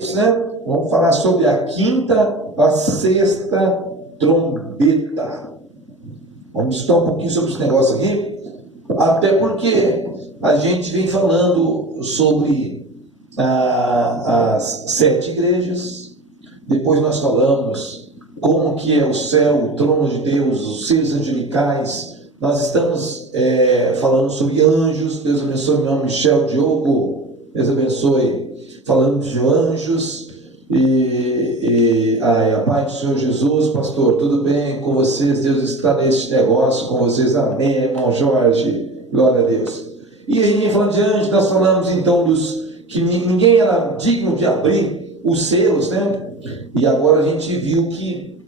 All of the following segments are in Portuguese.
né? Vamos falar sobre a quinta, a sexta trombeta. Vamos estudar um pouquinho sobre esse negócio aqui, até porque a gente vem falando sobre as 7 igrejas. Depois nós falamos como que é o céu, o trono de Deus, os seres angelicais. Nós estamos falando sobre anjos. Deus abençoe meu nome, Michel Diogo. Deus abençoe. Falando de anjos. A paz do Senhor Jesus. Pastor, tudo bem com vocês? Deus está nesse negócio com vocês. Amém, irmão Jorge. Glória a Deus. E aí, falando de anjos, nós falamos então que ninguém era digno de abrir os selos, né? E agora a gente viu que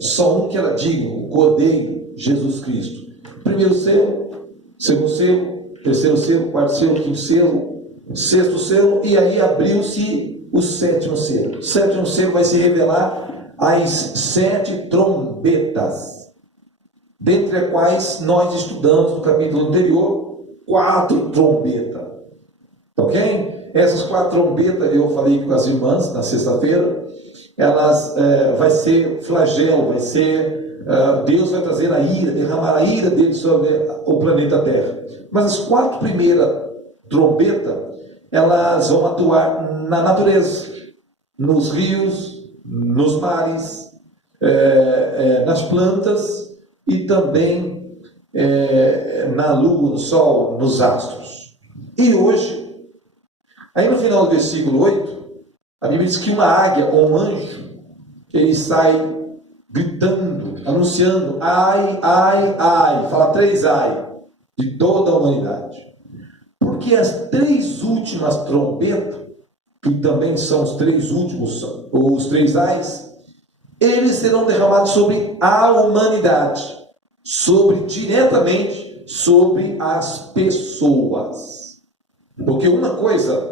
só um que era digno, o Cordeiro, Jesus Cristo. Primeiro selo, segundo selo, terceiro selo, quarto selo, quinto selo, sexto selo, e aí abriu-se o sétimo selo. O sétimo selo vai se revelar as 7 trombetas, dentre as quais nós estudamos no capítulo anterior 4 trombetas. Ok? Essas 4 trombetas, eu falei com as irmãs na sexta-feira, elas vai ser flagelo, vai ser Deus vai trazer a ira, derramar a ira dele sobre o planeta Terra. Mas as 4 primeiras trombetas, elas vão atuar na natureza, nos rios, nos mares, nas plantas e também na lua, no sol, nos astros. E hoje, aí no final do versículo 8, a Bíblia diz que uma águia ou um anjo, ele sai gritando, anunciando, ai, ai, ai, fala 3 ai, de toda a humanidade. Porque as 3 últimas trombetas, que também são os 3 últimos, ou os 3 ais, eles serão derramados sobre a humanidade, diretamente sobre as pessoas. Porque uma coisa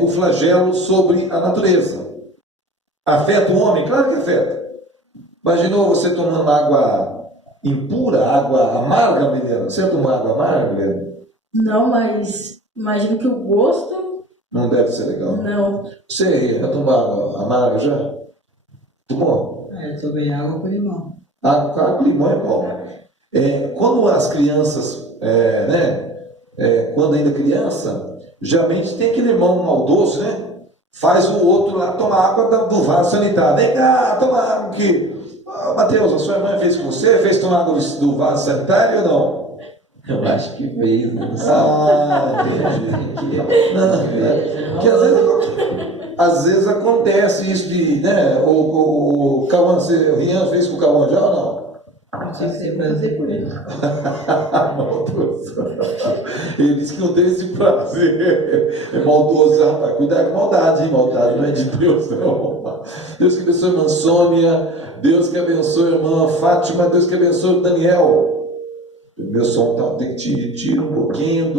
o flagelo sobre a natureza. Afeta o homem? Claro que afeta. Imaginou você tomando água impura, água amarga, Milena? Você tomou água amarga, Milena? Não, mas imagino que o gosto... Não deve ser legal. Não. Você já tomou água amarga já? Tomou? Eu tomei água com limão. Água com limão é bom. Quando as crianças, quando ainda criança, geralmente tem aquele irmão maldoso, né? Faz o outro lá tomar água do vaso sanitário. Vem cá, toma água aqui. Mateus, a sua irmã fez com você? Fez tomar água do vaso sanitário ou não? Eu acho que fez, né? Entendi. Porque às vezes acontece isso de, né? O Cauã, o Rian fez com o Cauã já ou não? Não sei se é prazer por ele. Ele disse que não tem esse prazer. É maldoso, rapaz. Cuidado com maldade, hein? Maldade não é de Deus, não. Deus que abençoe a irmã Sônia. Deus que abençoe a irmã Fátima. Deus que abençoe o Daniel. Meu som tem que tirar um pouquinho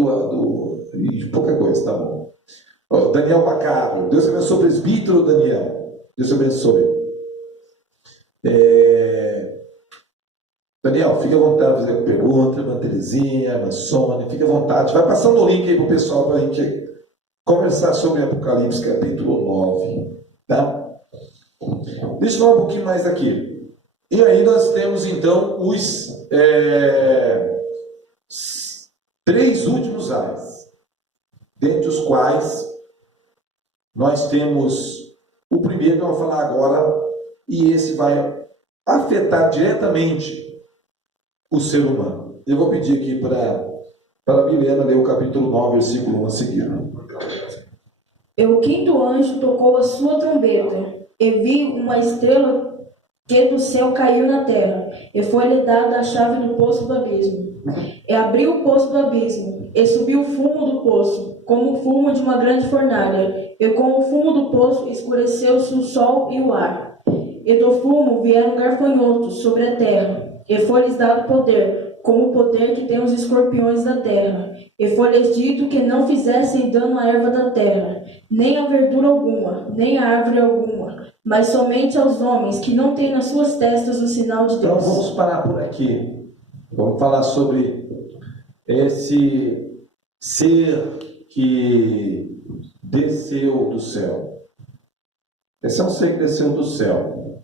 de pouca coisa, tá bom? Daniel Bacaro. Deus que abençoe o presbítero Daniel. Deus que abençoe. Daniel, fica à vontade de fazer pergunta, irmã Terezinha, irmã Sônia, fica à vontade. Vai passando o link aí para o pessoal para a gente conversar sobre Apocalipse capítulo 9. Tá? Deixa eu falar um pouquinho mais aqui. E aí nós temos então os 3 últimos ais, dentre os quais nós temos o primeiro que eu vou falar agora, e esse vai afetar diretamente o ser humano. Eu vou pedir aqui para a Milena ler o capítulo 9, versículo 1 a seguir. E o 5º anjo tocou a sua trombeta, e vi uma estrela que do céu caiu na terra, e foi-lhe dada a chave do poço do abismo. E abriu o poço do abismo, e subiu o fumo do poço, como o fumo de uma grande fornalha, e com o fumo do poço escureceu-se o sol e o ar. E do fumo vieram gafanhotos sobre a terra, e foi-lhes dado poder, como o poder que tem os escorpiões da terra. E foi-lhes dito que não fizessem dano à erva da terra, nem a verdura alguma, nem a árvore alguma, mas somente aos homens que não têm nas suas testas o sinal de Deus. Então vamos parar por aqui. Vamos falar sobre esse ser que desceu do céu. Esse é um ser que desceu do céu.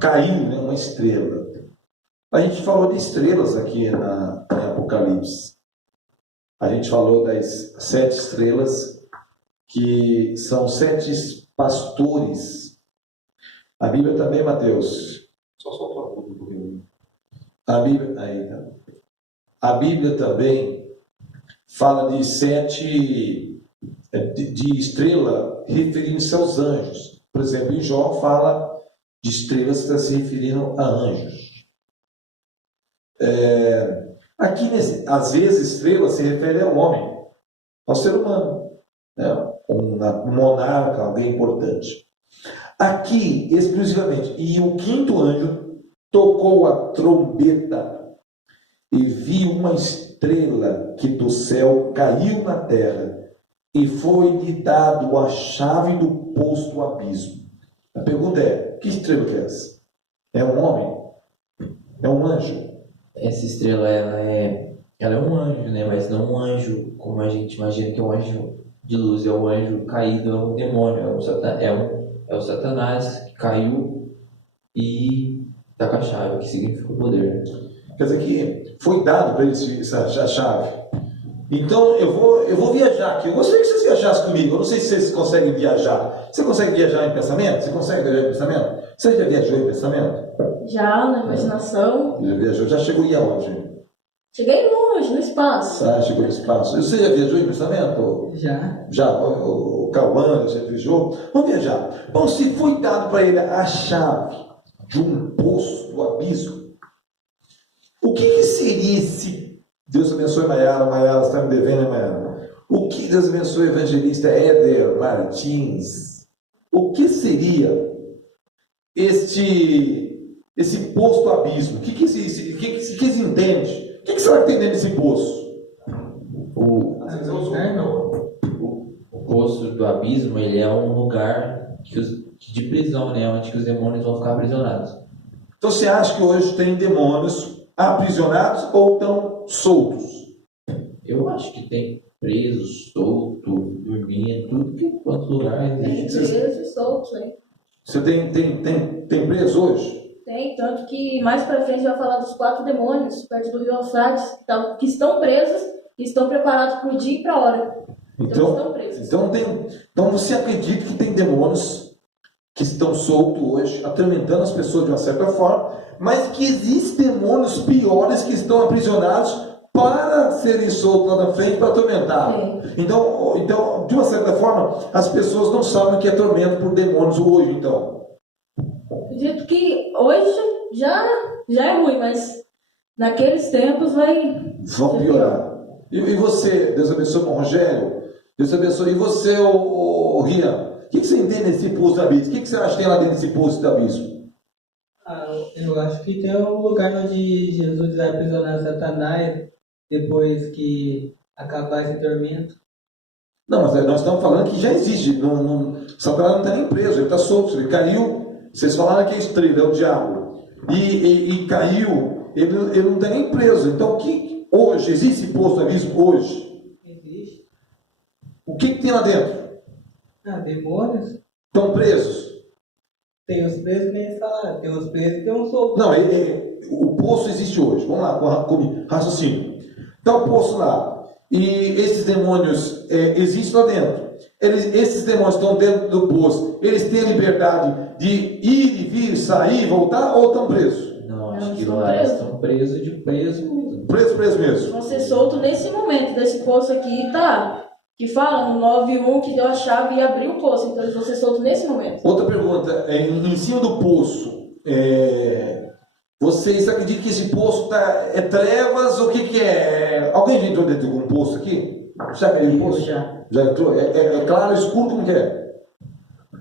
Caiu, né, uma estrela. A gente falou de estrelas aqui em Apocalipse. A gente falou das 7 estrelas, que são 7 pastores. A Bíblia também, Mateus. A Bíblia também fala de 7 de estrela referindo-se aos anjos. Por exemplo, em Jó fala de estrelas que está se referindo a anjos. Aqui, às vezes, estrela se refere ao homem, ao ser humano, né? Um monarca, alguém importante. Aqui, exclusivamente, e o 5º anjo tocou a trombeta e viu uma estrela que do céu caiu na terra e foi-lhe dado a chave do poço do abismo. A pergunta é, que estrela que é essa? É um homem? É um anjo? Essa estrela, ela é um anjo, né? Mas não um anjo como a gente imagina que é um anjo de luz. É um anjo caído, é um demônio, é o Satanás que caiu e está com a chave, que significa o poder. Quer dizer que foi dado para ele essa chave. Então eu vou viajar aqui. Eu gostaria que vocês viajassem comigo. Eu não sei se vocês conseguem viajar. Você consegue viajar em pensamento? Você consegue viajar em pensamento? Você já viajou em pensamento? Já, na imaginação. Já viajou? Já chegou e aonde? Cheguei longe, no espaço. Ah, chegou no espaço. Você já viajou em pensamento? Já. Já, o Cauã, você viajou? Vamos viajar. Bom, se foi dado para ele a chave de um poço do abismo, o que seria esse... Deus abençoe Maiara, Maiara está me devendo, né, Maiara? O que Deus abençoe evangelista Éder Martins? O que seria esse poço do abismo? O que eles entendem? O que você vai entender nesse poço? O poço do abismo, ele é um lugar de prisão, né? Onde que os demônios vão ficar aprisionados. Então você acha que hoje tem demônios aprisionados ou estão soltos? Eu acho que tem preso, solto, dormindo, tudo que quanto lugar Tem existe. presos e soltos, né? Você tem preso hoje? Tem, tanto que mais pra frente vai falar dos 4 demônios perto do rio Eufrates, que estão presos e estão preparados para o dia e para a hora. Então estão presos. Então você acredita que tem demônios que estão soltos hoje, atormentando as pessoas de uma certa forma, mas que existem demônios piores que estão aprisionados para serem soltos lá na frente para atormentar. Então, de uma certa forma, as pessoas não sabem o que é tormento por demônios hoje, então. Acredito que hoje já é ruim, mas naqueles tempos vão piorar. E você, Deus abençoe o Rogério, Deus abençoe. E você, o Rian, o que você entende desse poço do abismo? O que você acha que tem lá dentro desse poço do abismo? Eu acho que tem um lugar onde Jesus vai aprisionar Satanás depois que acabar esse tormento. Não, mas nós estamos falando que já existe. Satanás não está nem preso, ele está solto, ele caiu. Vocês falaram que é estrela, é o diabo. E caiu, ele não está nem preso. Então, hoje, existe poço do abismo? Hoje. Existe. O que tem lá dentro? Demônios. Estão presos? Tem os presos que eles falaram. Tem os presos e tem os soltos. Não, o poço existe hoje. Vamos lá, comigo, raciocínio. Está o poço lá. E esses demônios existem lá dentro. Esses demônios estão dentro do poço. Eles têm a liberdade de ir e vir, sair, voltar, ou estão presos? Não, Não, acho que estão lá presos. estão presos de preso mesmo. Preso mesmo. vão ser soltos nesse momento desse poço aqui, tá? Que fala no 9:1 que deu a chave e abriu o poço. Então eles vão ser soltos nesse momento. Outra pergunta, em cima do poço, vocês acreditam que esse poço é trevas ou o que é? Alguém já entrou dentro de um poço aqui? Já caiu no poço? Já. Já entrou? É claro, escuro, como que é?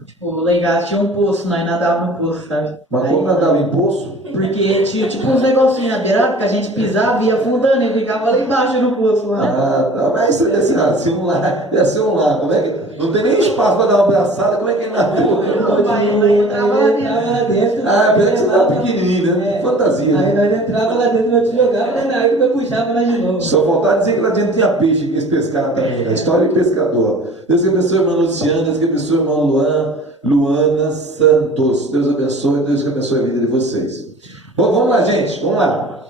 Tipo, lá em casa tinha um poço, nós nadava no poço, sabe? Mas como nadava em poço? Porque tinha tipo uns negocinhos na beirada que a gente pisava e ia afundando e ficava lá embaixo no poço lá. Ah, tá, mas isso deve ser um lago. Deve ser um lago. Como é que, não tem nem espaço para dar uma abraçada, como é que ele nadou? Não, pai, nós entrava lá dentro. Ah, apesar que você estava pequenininho, né? Fantasia. Aí Né? nós entrava lá dentro, nós te jogava na água e nós puxava lá de novo. Só faltava dizer que lá dentro tinha peixe que eles pescaram também. Né? História de pescador. Deus que abençoe a irmã Luciana, Deus que abençoe a irmã Luana Santos. Deus abençoe, Deus que abençoe a vida de vocês. Bom, vamos lá, gente, vamos lá.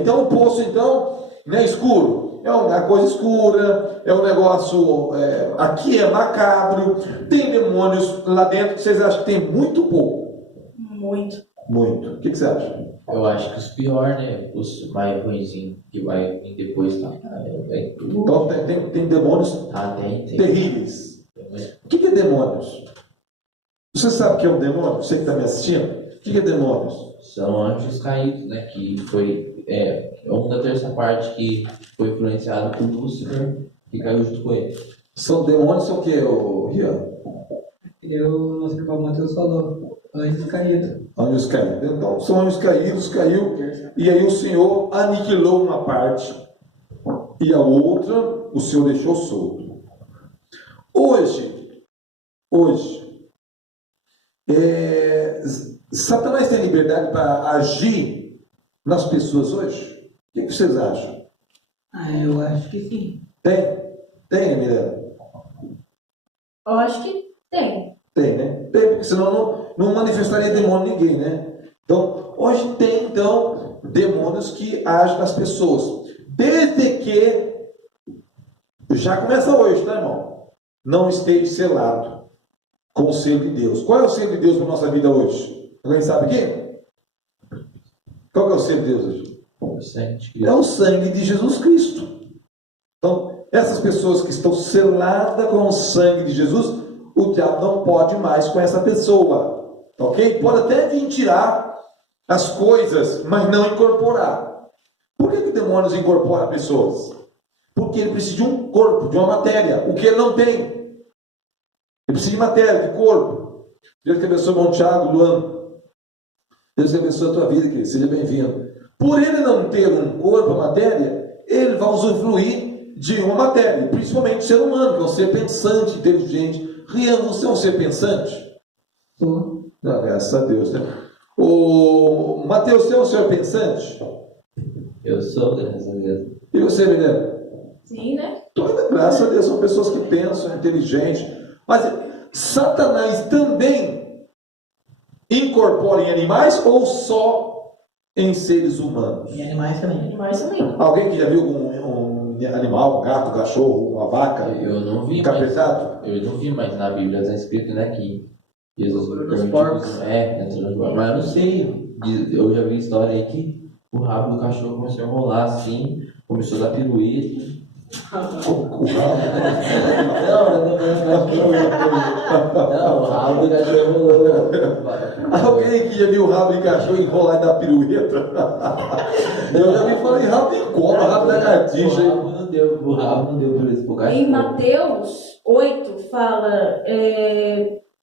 Então o poço, então, não é escuro. É uma coisa escura, é um negócio, aqui é macabro, tem demônios lá dentro que vocês acham que tem muito pouco? Muito. Muito. O que você acha? Eu acho que os piores, né? Os mais ruinzinhos que vai vir depois tá? Então tem demônios Tem. terríveis. O que é demônios? Você sabe o que é um demônio? Você que está me assistindo? O que é demônios? São anjos caídos, né? Que foi uma da terça parte que foi influenciado por Lúcifer e caiu junto com ele. São demônios, são o que, Rian? Nosso irmão Matheus falou, anjos caídos. Anjos caídos. Então, são anjos caídos, caiu, e aí o Senhor aniquilou uma parte, e a outra o Senhor deixou solto. Hoje, Satanás tem liberdade para agir nas pessoas hoje? O que vocês acham? Eu acho que sim. Tem, Mirella? Eu acho que tem. Tem, né? Tem, porque senão não manifestaria demônio em ninguém, né? Então, hoje tem, então, demônios que agem nas pessoas. Desde que, já começa hoje, tá, irmão? Não esteja selado com o selo de Deus. Qual é o selo de Deus para a nossa vida hoje? Alguém sabe aqui? Qual que é o selo de Deus hoje? É o sangue de Jesus Cristo. Então, essas pessoas que estão seladas com o sangue de Jesus, o diabo não pode mais com essa pessoa, ok? Pode até vir tirar as coisas, mas não incorporar. Por que demônios incorporam pessoas? Porque ele precisa de um corpo, de uma matéria, o que ele não tem. Ele precisa de matéria, de corpo. Deus que abençoe o Bom Tiago, Luan. Deus que abençoe a tua vida, querido. Seja bem-vindo. Por ele não ter um corpo, a matéria, ele vai usufruir de uma matéria, principalmente o ser humano, que é um ser pensante, inteligente. Rian, você é um ser pensante? Sou. Graças a Deus, né? O Mateus, você é um ser pensante? Eu sou, graças a Deus. E você, Milena? Sim, né? Toda graças a Deus, são pessoas que pensam, inteligentes. Mas Satanás também incorpora em animais ou só em seres humanos? E animais também. Mas também. Alguém que já viu um animal, um gato, um cachorro, uma vaca, Eu não vi, encapetado? eu não vi, mas na Bíblia está escrito, né, que Jesus Nos porcos. mas eu não sei. Eu já vi história aí que o rabo do cachorro começou a enrolar assim, começou a dar pirueta. O rabo. Não, eu não tô Não, o rabo do cachorro enrolou. Alguém que já viu o rabo de cachorro enrolar e dar pirueta? Eu já vi falar em rabo de cobra, rabo da lagartixa. O rabo não deu por isso pro cachorro. Em Mateus 8 fala,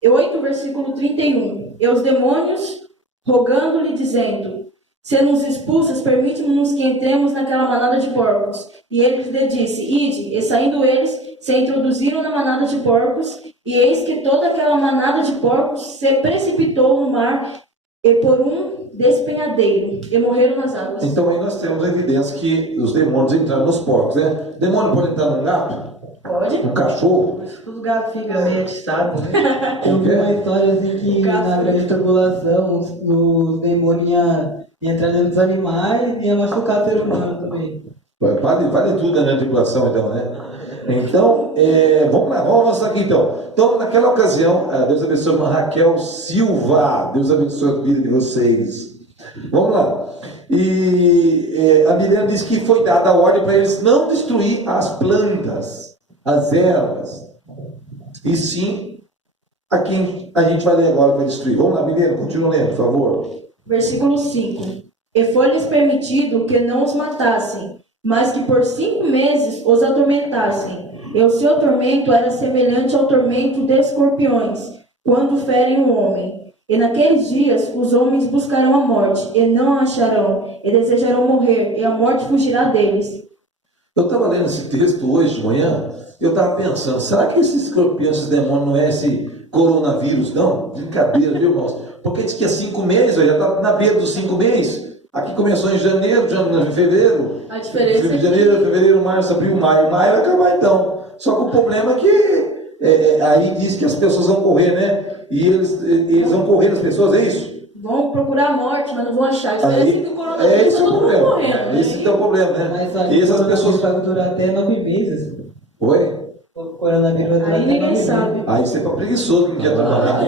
8 versículo 31, e os demônios rogando-lhe dizendo, se nos expulsas, permite-nos que entremos naquela manada de porcos. E ele lhe disse, ide, e saindo eles, se introduziram na manada de porcos, e eis que toda aquela manada de porcos se precipitou no mar, e por um despenhadeiro, e morreram nas águas. Então aí nós temos evidência que os demônios entraram nos porcos, né? Demônio pode entrar num gato? Pode? Um cachorro? Os gatos ficam meio atiçados, né? Eu O vi quê? uma história assim que na grande tribulação os demônios iam entrar dentro dos animais e iam machucar o ser humano também. Vale tudo na tripulação, então, né? Então, vamos lá, vamos avançar aqui então. Então, naquela ocasião, Deus abençoe a irmã Raquel Silva, Deus abençoe a vida de vocês. Vamos lá. E a Bíblia diz que foi dada a ordem para eles não destruir as plantas, as ervas, e sim a quem a gente vai ler agora para destruir. Vamos lá, Milena, continua lendo, por favor. Versículo 5. E foi-lhes permitido que não os matassem, mas que por 5 meses os atormentassem, E o seu tormento era semelhante ao tormento de escorpiões, quando ferem um homem. E naqueles dias os homens buscarão a morte, e não a acharão, e desejarão morrer, e a morte fugirá deles. Eu estava lendo esse texto hoje de manhã, eu estava pensando, será que esses escorpiões, esses demônios, não é esse coronavírus, não? Brincadeira, viu, irmãos? Porque diz que é 5 meses, já está na beira dos 5 meses. Aqui começou em janeiro, fevereiro. A diferença é que... Janeiro, fevereiro, março, abril, maio. Maio vai acabar então. Só que o problema é que aí diz que as pessoas vão correr, né? E eles vão correr, as pessoas, é isso? Vão procurar a morte, mas não vão achar. Isso é Aí, assim que o coronavírus esse é está o todo mundo problema. morrendo. Esse que é o problema, né? Mas acho E que essas o pessoas... coronavírus vai durar até 9 meses. Oi? O coronavírus vai durar Aí até ninguém 9 meses. sabe. Aí você é para preguiçoso, não quer trabalhar.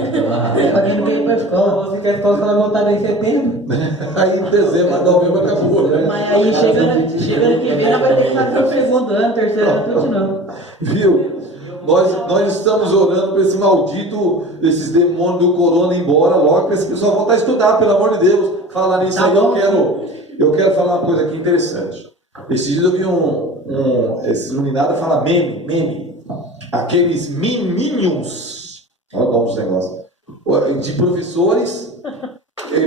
Pra quem não quer ir pra escola. Você quer a escola vai voltar em setembro? Aí em dezembro, novembro acabou, né? Mas aí chega ano que vem, ela vai ter que fazer o segundo ano, terceiro ano, tudo de novo. Viu? Nós estamos orando para esse maldito, esses demônios do corona ir embora logo, para esse pessoal voltar a estudar, pelo amor de Deus. Falar nisso aí, eu quero falar uma coisa aqui interessante. Esses dias eu vi esse iluminado fala meme. Aqueles minions, olha o nome dos negócios, de professores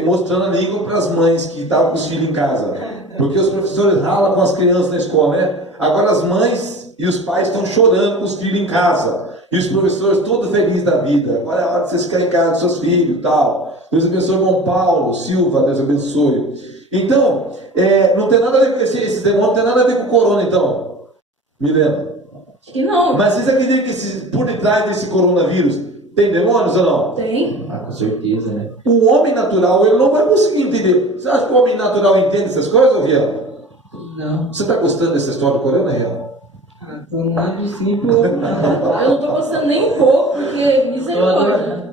mostrando a língua para as mães que estavam com os filhos em casa. Porque os professores ralam com as crianças na escola, né? Agora as mães e os pais estão chorando com os filhos em casa. E os professores todos felizes da vida. Agora é a hora de vocês ficarem em casa com seus filhos e tal. Deus abençoe o irmão Paulo Silva, Deus abençoe. Então, não tem nada a ver com esses demônios, não tem nada a ver com o corona, então. Milena. Acho que não. Mas vocês acreditam que por detrás desse coronavírus tem demônios ou não? Tem. Ah, com certeza, né? O homem natural, ele não vai conseguir entender. Você acha que o homem natural entende essas coisas, Riel? Não. Você está gostando dessa história do corona, Riel? Por um lado sim, por outro não. Eu não tô gostando nem um pouco, porque misericórdia.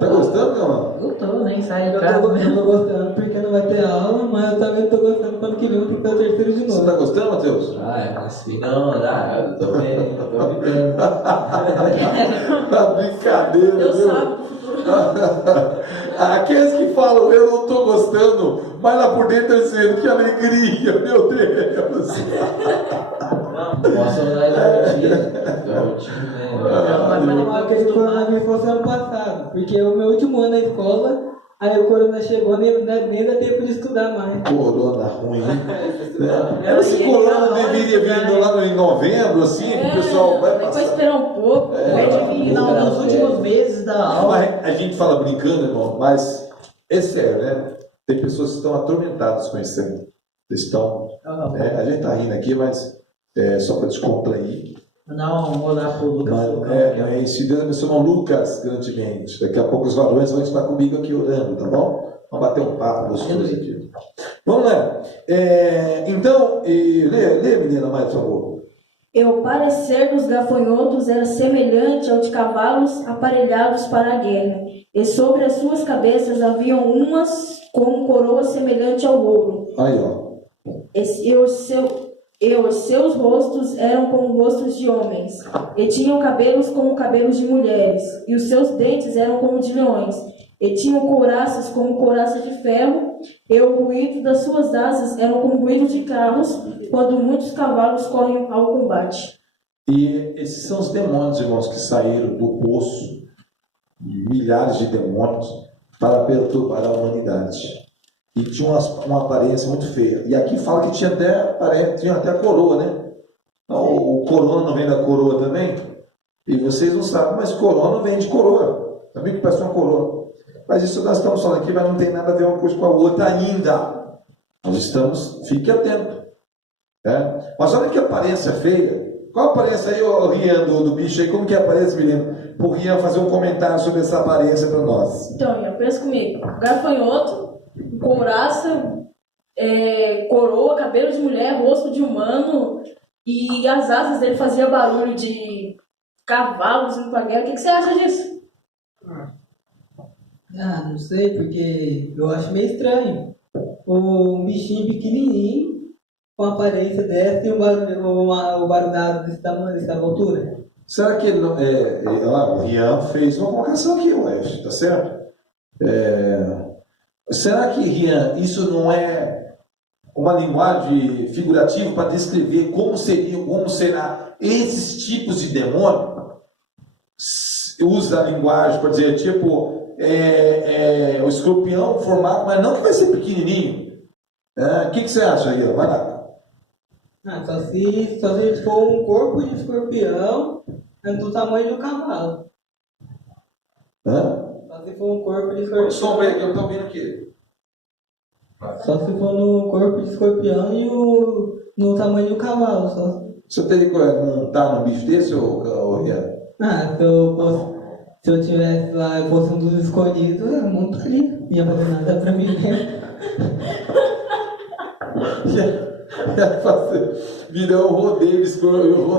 Tá gostando, meu irmão? Eu tô, nem saio de Eu casa. tô gostando porque não vai ter aula, mas eu também tô gostando quando que vem eu tenho que ter o terceiro de Você novo. tá gostando, Matheus? Ah, é assim, não, eu tô bem, tô brincando. Tá brincadeira, Deus viu? sabe do futuro. Aqueles que falam, eu não tô gostando, mas lá por dentro é dizendo, que alegria, meu Deus. Posso andar de rotina, né? Não, aquele coronavírus fosse ano passado, porque o meu último ano na escola, aí o corona chegou, nem dá tempo de estudar mais. Corona ruim. Esse corona deveria vir lá em novembro, assim, o pessoal vai Depois passar. esperar um pouco. Pode vir nos últimos meses da aula. Mas a gente fala brincando, irmão, mas é sério, né? Tem pessoas que estão atormentadas com isso. Estão, a gente tá rindo aqui, mas só para descontrair. Não, vou lá pro Lucas. Mas se Deus abençoe o Lucas grandemente. Daqui a pouco os varões vão estar comigo aqui orando, tá bom? Vamos bater um papo gostoso aqui. Vamos lá. Então, lê, menina, mais por favor. E o parecer dos gafanhotos era semelhante ao de cavalos aparelhados para a guerra, e sobre as suas cabeças haviam umas com coroa semelhante ao ouro. Aí, ó. E os seus rostos eram como rostos de homens, e tinham cabelos como cabelos de mulheres, e os seus dentes eram como de leões, e tinham couraças como couraças de ferro, e o ruído das suas asas eram como ruído de carros, quando muitos cavalos correm ao combate. E esses são os demônios, irmãos, que saíram do poço, milhares de demônios, para perturbar a humanidade. E tinha uma aparência muito feia. E aqui fala que tinha até a coroa, né? Então, o corona não vem da coroa também? E vocês não sabem, mas corona vem de coroa. Sabia que parece uma coroa. Mas isso nós estamos falando aqui, mas não tem nada a ver uma coisa com a outra ainda. Nós estamos, fique atento. Né? Mas olha que aparência feia. Qual a aparência aí, o Rian, do bicho aí? Como que é a aparência, menino? Para o Rian fazer um comentário sobre essa aparência para nós. Então, Ian, pensa comigo. Gafanhoto, couraça, coroa, cabelo de mulher, rosto de humano, e as asas dele faziam barulho de cavalos indo pra guerra. O que você acha disso? Ah, não sei, porque eu acho meio estranho. Um bichinho pequenininho, com a aparência dessa e o barulhado desse tamanho, dessa altura. Será que ele não. O Rian fez uma colocação aqui, ué, tá certo? Será que, Rian, isso não é uma linguagem figurativa para descrever como será esses tipos de demônio. Usa a linguagem para dizer, tipo, o escorpião formado, mas não que vai ser pequenininho. O que você acha aí? Vai lá. Só se for um corpo de escorpião do tamanho do cavalo. Só se for um corpo de escorpião. Som aí que eu estou vendo aqui. Só se for no corpo de escorpião e no tamanho do cavalo. Só. Você teria que montar num bicho desse, ou Rian? Se eu tivesse lá e fosse um dos escolhidos, eu montaria. Não ia fazer nada pra mim mesmo. Ia fazer, virar um rodeio de escorpião.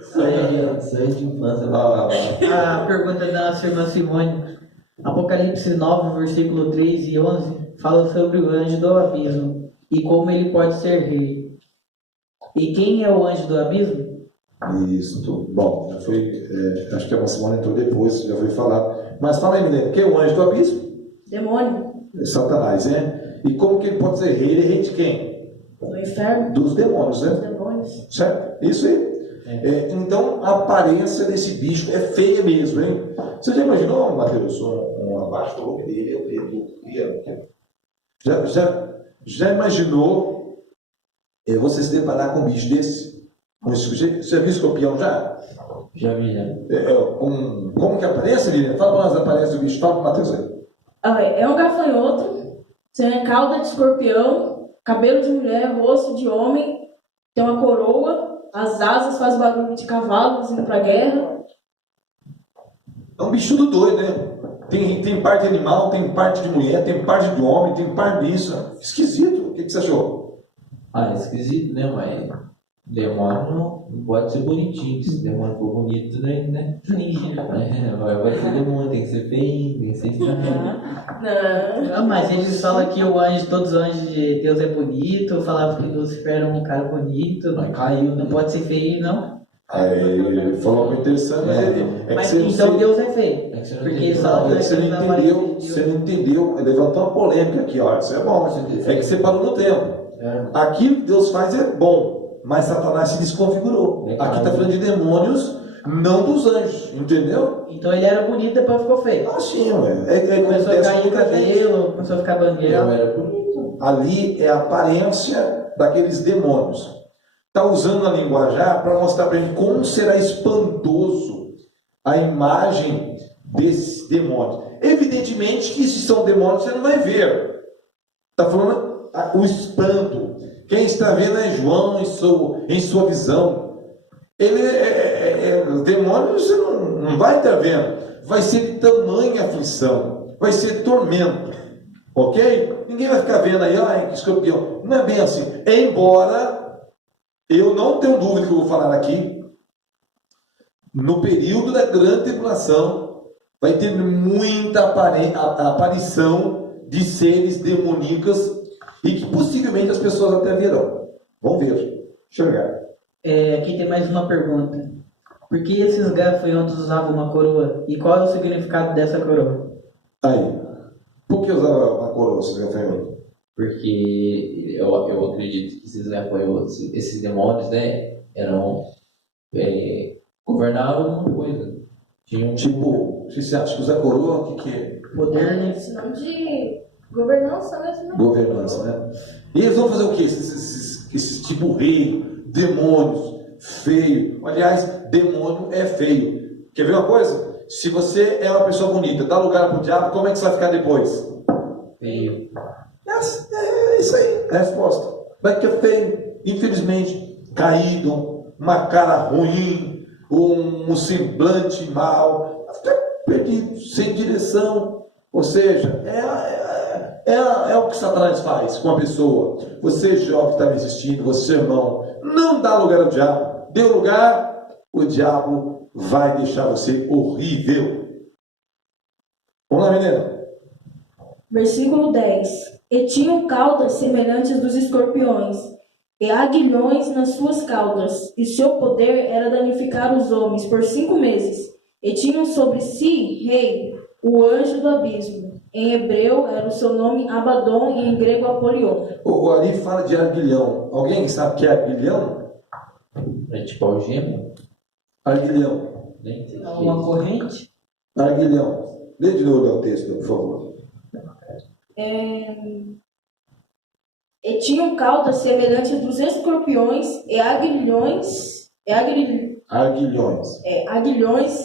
Sonho de infância. A pergunta da nossa irmã Simone. Apocalipse 9, versículo 3 e 11, fala sobre o anjo do abismo e como ele pode ser rei. E quem é o anjo do abismo? Isso. Bom, já foi, acho que a Simone entrou depois, já foi falado. Mas fala aí, menino, quem é o anjo do abismo? Demônio. É Satanás, né? E como que ele pode ser rei? Ele é rei de quem? Do inferno. Dos demônios, Dos né? demônios. Certo? Isso aí. Então, a aparência desse bicho é feia mesmo, hein? Você já imaginou, Mateus, um abaixo do volume dele, eu já imaginou você se deparar com um bicho desse? Você já viu escorpião já? Já vi, já. Como que aparece, Lilian? Fala para nós, aparece o bicho. Fala para o Mateus aí. É um gafanhoto, tem cauda de escorpião, cabelo de mulher, rosto de homem, tem uma coroa, as asas fazem barulho de cavalo indo pra guerra. É um bicho do doido, né? Tem parte animal, tem parte de mulher, tem parte de homem, tem parte disso. Esquisito. O que você achou? É esquisito, né? Mas demônio não pode ser bonitinho. Se o demônio for bonito, né? Vai ser demônio, tem que ser feio, tem que ser estranho. Não. Mas eles falam que todos os anjos de Deus é bonito, falavam que Lúcifer era um cara bonito, Mas caiu, não né? pode ser feio, não. Aí ele falou algo interessante, Mas então Deus é feio. É que você não Porque entendeu. eles falam que Você não entendeu, levantou uma polêmica aqui, ó. Isso é bom, é que você parou no tempo. Aquilo que Deus faz é bom, mas Satanás se desconfigurou. Aqui está falando de demônios, não dos anjos, entendeu? Então ele era bonito, depois ficou feio. Sim, ué. Começou a Acontece cair o com muita gente. cabelo, começou a ficar Eu banguela. era bonito. Ali é a aparência daqueles demônios. Está usando a linguajar para mostrar para ele como será espantoso a imagem desses demônios. Evidentemente que se são demônios você não vai ver. Está falando o espanto. Quem está vendo é João em sua visão. O demônio você não vai estar vendo. Vai ser de tamanha aflição. Vai ser tormento. Ok? Ninguém vai ficar vendo aí, que escorpião. Não é bem assim. Embora eu não tenho dúvida que eu vou falar aqui, no período da grande tribulação, vai ter muita aparição de seres demoníacos e que possivelmente as pessoas até verão. Vamos ver. Chegar. Aqui tem mais uma pergunta. Por que esses gafanhotos usavam uma coroa? E qual é o significado dessa coroa? Aí. Por que usava uma coroa, esses gafanhotos? Porque eu acredito que esses gafanhotos, esses demônios, né, governavam uma coisa. Tinham Tipo, se você acha que usa coroa, o que é? Poder, né? Sinal de governança, né? Senão- Governança, né? E eles vão fazer o quê? Esses tipo rei, demônios, feio. Aliás, demônio é feio. Quer ver uma coisa? Se você é uma pessoa bonita, dá lugar para o diabo, como é que você vai ficar depois? feio. É isso aí, é a resposta. Vai ficar feio, infelizmente, caído, uma cara ruim, um semblante mau, vai ficar perdido, sem direção. Ou seja, é o que Satanás faz com a pessoa. Você, jovem, que está me assistindo, você, irmão, não dá lugar ao diabo. Deu lugar, o diabo vai deixar você horrível. Vamos lá, menina. Versículo 10. E tinham caudas semelhantes dos escorpiões, e aguilhões nas suas caudas, e seu poder era danificar os homens por 5 meses. E tinham sobre si rei, o anjo do abismo. Em hebreu era o seu nome Abaddon e em grego Apolion. Ali fala de arguilhão. Alguém sabe o que é arguilhão? É tipo algema? Arguilhão. Nem sei o que é Uma isso. corrente? Arguilhão. Lê de novo o texto, por favor. E tinham caudas semelhantes dos escorpiões e aguilhões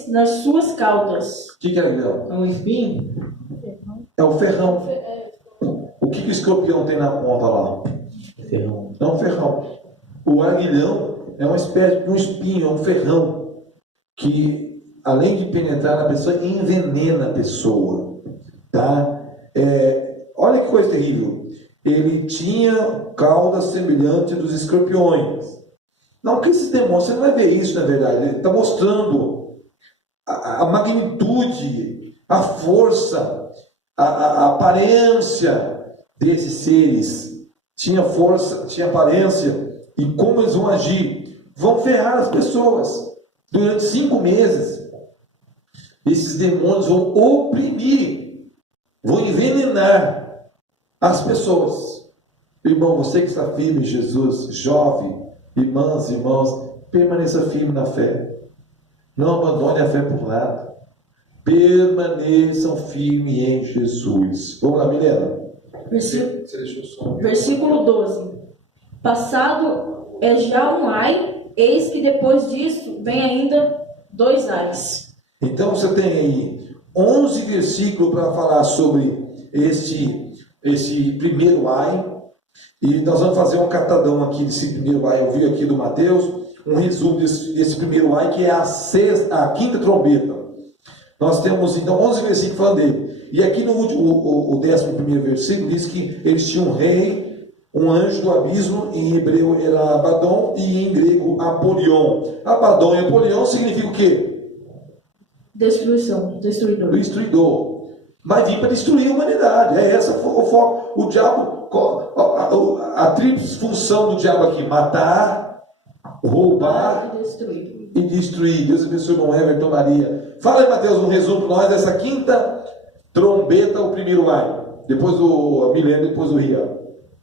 nas suas caudas. O que é arguilhão? É um espinho? É o ferrão. O que o escorpião tem na ponta lá? Ferrão. É um ferrão. O aguilhão é uma espécie de um espinho, é um ferrão que, além de penetrar na pessoa, envenena a pessoa. Tá? Olha que coisa terrível. Ele tinha cauda semelhante dos escorpiões. Não, que esses demônios, você não vai ver isso na verdade. Ele está mostrando a magnitude, a força, a aparência desses seres. Tinha força, tinha aparência. E como eles vão agir? Vão ferrar as pessoas. Durante 5 meses, esses demônios vão oprimir, vão envenenar as pessoas. Irmão, você que está firme em Jesus, jovem, irmãs e irmãos, permaneça firme na fé. Não abandone a fé por nada. Permaneçam firmes em Jesus. Vamos lá, Milena. Você deixou o som. Versículo 12. Passado é já um ai, eis que depois disso vem ainda 2 ais. Então você tem aí 11 versículos para falar sobre esse primeiro ai. E nós vamos fazer um catadão aqui desse primeiro ai. Eu vi aqui do Mateus um resumo desse primeiro ai, que é a quinta trombeta. Nós temos então 11 versículos falando dele. E aqui no último, o 11º versículo diz que eles tinham um rei, um anjo do abismo. Em hebreu era Abaddon e em grego Apolion. Abaddon e Apolion significa o quê? Destruição, destruidor. Destruidor. Vai vir para destruir a humanidade. É essa o foco. O diabo, a tríplice função do diabo aqui: matar, roubar E destruir. e destruir. Deus abençoe o irmão Everton Maria. Fala aí, Mateus, um resumo para nós dessa quinta trombeta, o primeiro ai. Depois o milênio, depois o Rian.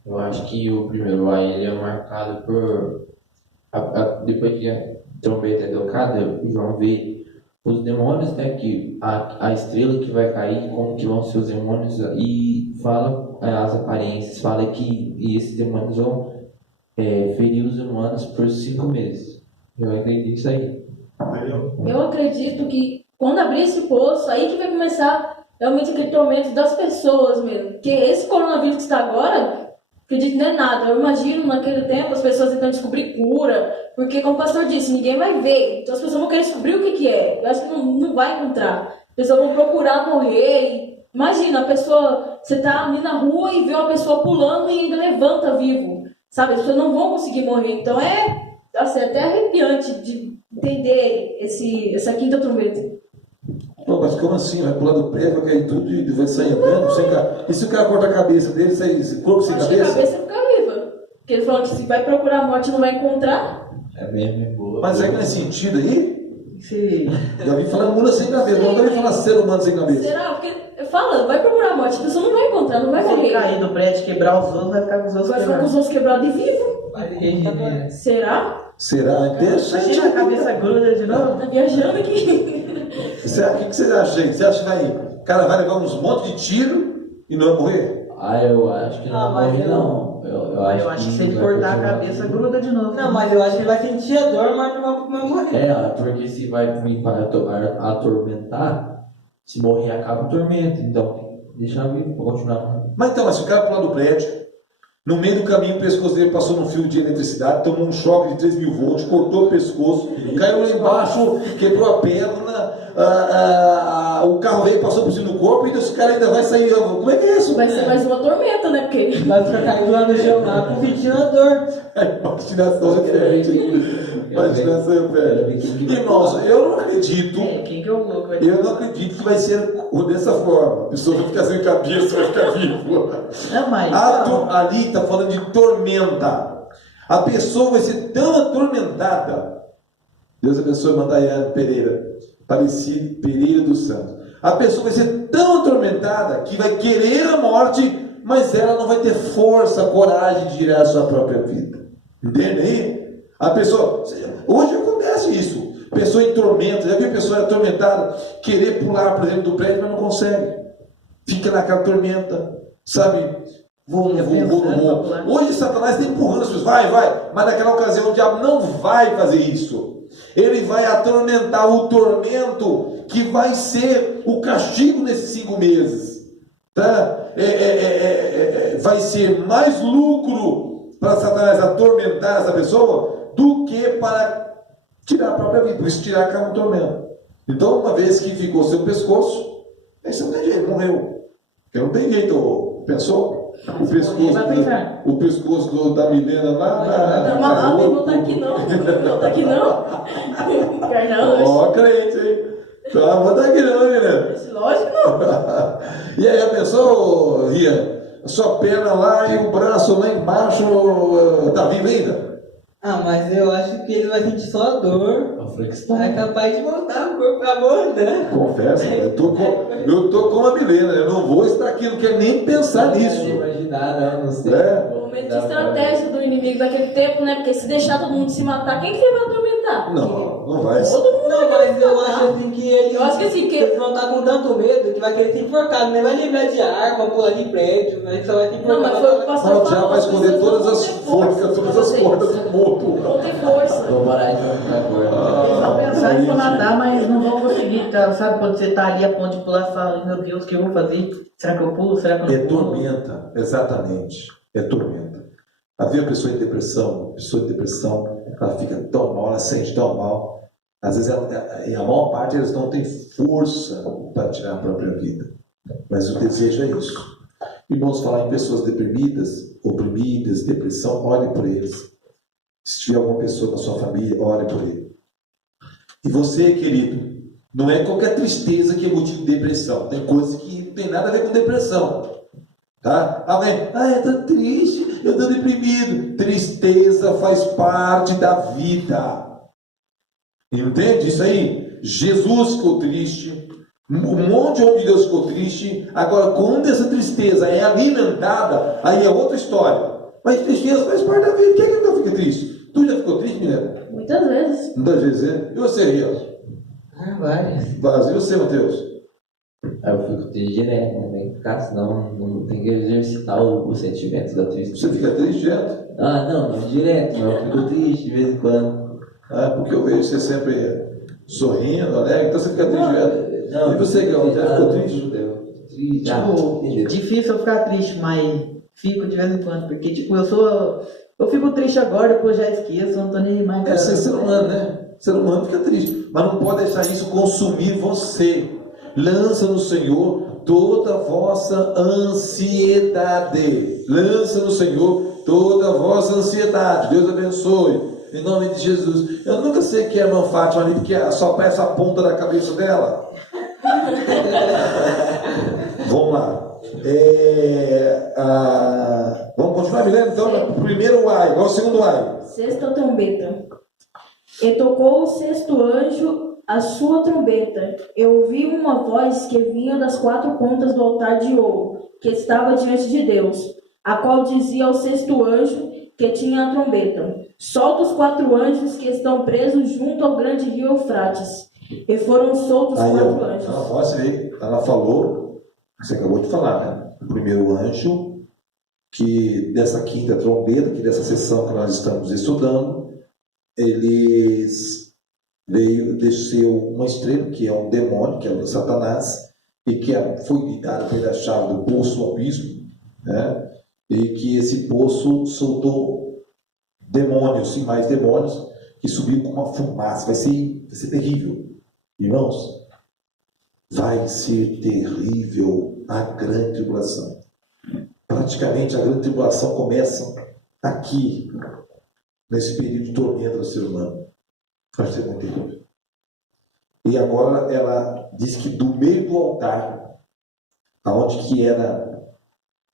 Eu acho que o primeiro ai ele é marcado por. Depois que a trombeta é tocada, o João vê os demônios, né? Que a estrela que vai cair, como que vão ser os demônios, e fala as aparências, fala que esses demônios vão ferir os humanos por 5 meses. Eu entendi isso aí. Eu acredito que quando abrir esse poço, aí que vai começar realmente aquele tormento das pessoas mesmo. Porque esse coronavírus que está agora, acredito que não é nada. Eu imagino naquele tempo as pessoas tentando descobrir cura, porque como o pastor disse, ninguém vai ver. Então as pessoas vão querer descobrir o que é. Eu acho que não vai encontrar. As pessoas vão procurar morrer. Imagina, a pessoa, você tá ali na rua e vê uma pessoa pulando e ainda levanta vivo. Sabe, as pessoas não vão conseguir morrer. Então assim, até arrepiante de entender essa quinta trombeta. Pô, mas como assim? Vai pular do prédio, vai cair tudo e vai sair andando? Sem e se o cara corta a cabeça dele, sai corpo sem Acho que a cabeça? cabeça fica viva. Porque ele falou que se vai procurar a morte e não vai encontrar. É mesmo, boa. Mas é que nesse sentido aí, Se... já vi falar mula sem cabeça, mas nunca vi falar ser humano sem cabeça. Será? Porque fala, vai procurar a morte, a pessoa não vai encontrar, não vai Se morrer. cair do prédio, quebrar os ossos, vai ficar com os ossos Vai ficar com os quebrados. ossos quebrados e vivo. Vai regenerar. Será? Será? Interessante. Imagina a cabeça gruda de novo. Tá viajando aqui. O que vocês acham aí? Você acha que o cara vai levar uns montes de tiro e não vai morrer? Eu acho que não vai morrer, não. Eu acho que se ele vai cortar a continuar. cabeça, gruda de novo. Não, mas eu acho que ele vai sentir a dor, mas não vai morrer. Porque se vai vir para atormentar, se morrer acaba o tormento. Então, deixa eu vir para continuar. Mas se o cara pular do prédio, no meio do caminho o pescoço dele passou num fio de eletricidade, tomou um choque de 3.000 volts, cortou o pescoço, caiu lá embaixo, quebrou a perna, o carro veio, passou por cima do corpo, e esse cara ainda vai sair. Como é que é isso? Vai ser mais uma tormenta, né? Porque Vai ficar caído lá no chão, lá com ventilador. Imaginação é diferente. Imaginação é diferente. Irmãos, eu não acredito. Quem que é o louco? Vai Eu não acredito que vai ser dessa forma. A pessoa vai ficar sem cabeça, vai ficar vivo. Não, mas... Ali está falando de tormenta. A pessoa vai ser tão atormentada. Deus abençoe Mandaiane Pereira, Aparecida Pereira dos Santos. A pessoa vai ser tão atormentada que vai querer a morte, mas ela não vai ter força, coragem de tirar a sua própria vida. Entende aí? A pessoa, hoje acontece isso. Pessoa em tormento, já viu a pessoa atormentada, querer pular, por exemplo, do prédio, mas não consegue. Fica naquela tormenta, sabe? Vou, não vou. Hoje Satanás está empurrando as pessoas, vai. Mas naquela ocasião o diabo não vai fazer isso. Ele vai atormentar o tormento que vai ser o castigo nesses 5 meses. Tá? Vai ser mais lucro para Satanás atormentar essa pessoa do que para tirar a própria vida. Por isso tirar a cama do tormento. Então, uma vez que ficou sem o pescoço, aí você não tem jeito, morreu. Porque não tem jeito, pensou? O pescoço da Milena lá. Não está aqui não. Não está aqui não. Carnal. Ó, crente, hein? Não está aqui não, Milena. Lógico que não. E aí a pessoa, Ria, a sua perna lá e o braço lá embaixo, está vivo ainda? Mas eu acho que ele vai sentir só a dor. É capaz de voltar o corpo pra né? Confesso, eu tô com a Milena, eu não vou estar aqui, não quero nem pensar nisso. Imaginar, não sei. Momento de estratégia do inimigo daquele tempo, né? Porque se deixar todo mundo se matar, quem que ele vai atormentar? Não vai. Todo mundo Não, mas eu acho assim que ele. Eu acho que assim, eles vão estar com tanto medo que vai querer se enforcar, nem vai livrar de arma, pular de prédio, mas só vai se enforcar. Não, mas foi o pastor O diabo vai esconder todas as forcas, todas as cordas do morto. Não tem força. Vou parar de ficar agora. Eles vão pensar em nadar, mas não vão conseguir. Tá? Sabe quando você está ali a ponto de pular e fala, meu Deus, o que eu vou fazer? Será que eu pulo? Será que eu não pulo? Tormenta, exatamente. É tormenta. Havia pessoa em depressão, ela fica tão mal, ela sente tão mal. Às vezes, a maior parte, eles não têm força para tirar a própria vida. Mas o desejo é isso. Irmãos, falar em pessoas deprimidas, oprimidas, depressão, ore por eles. Se tiver alguma pessoa na sua família, ore por ele. E você, querido, não é qualquer tristeza que é motivo de depressão. Tem coisas que não tem nada a ver com depressão. Tá? Alguém, eu estou triste, eu estou deprimido. Tristeza faz parte da vida. Entende isso aí? Jesus ficou triste, um monte de homem de Deus ficou triste. Agora, quando essa tristeza é alimentada, aí é outra história. Mas tristeza faz parte da vida. Quem é que não fica triste? Tu já ficou triste, Milena? Muitas vezes. Muitas vezes, né? E você, Ria? Várias. E você, Matheus? Aí eu fico triste direto, né? Tem que ficar, senão não tem que exercitar o sentimento da tristeza. Você fica triste direto? Não direto, mas eu fico triste de vez em quando. Porque eu vejo você sempre sorrindo, alegre, então você fica triste direto. E você, Gal, já ficou triste? Triste. Difícil eu ficar triste, mas fico de vez em quando, porque tipo, eu fico triste agora, depois já esqueço, não tô nem mais. É ser humano, né? Ser humano fica triste, mas não pode deixar isso consumir você. Lança no Senhor toda a vossa ansiedade. Lança no Senhor toda a vossa ansiedade. Deus abençoe. Em nome de Jesus. Eu nunca sei que é a irmã Fátima ali, porque só parece a ponta da cabeça dela. Vamos lá. Vamos continuar, Milena? Então, o primeiro ai, agora o segundo ai. Sexta trombeta. E tocou o sexto anjo a sua trombeta. Eu ouvi uma voz que vinha das 4 pontas do altar de ouro, que estava diante de Deus, a qual dizia ao sexto anjo que tinha a trombeta: solta os 4 anjos que estão presos junto ao grande rio Eufrates. E foram soltos 4 anjos. Ela falou, você acabou de falar, né? O primeiro anjo, que dessa quinta trombeta, que dessa sessão que nós estamos estudando, desceu uma estrela, que é um demônio, que é o Satanás, e que foi dado pela chave do poço do abismo, né? E que esse poço soltou demônios, e mais demônios, que subiram com uma fumaça. Vai ser terrível. Irmãos, vai ser terrível a grande tribulação. Praticamente a grande tribulação começa aqui, nesse período de tormento do ser humano. Vai ser muito terrível. E agora ela diz que do meio do altar, aonde que era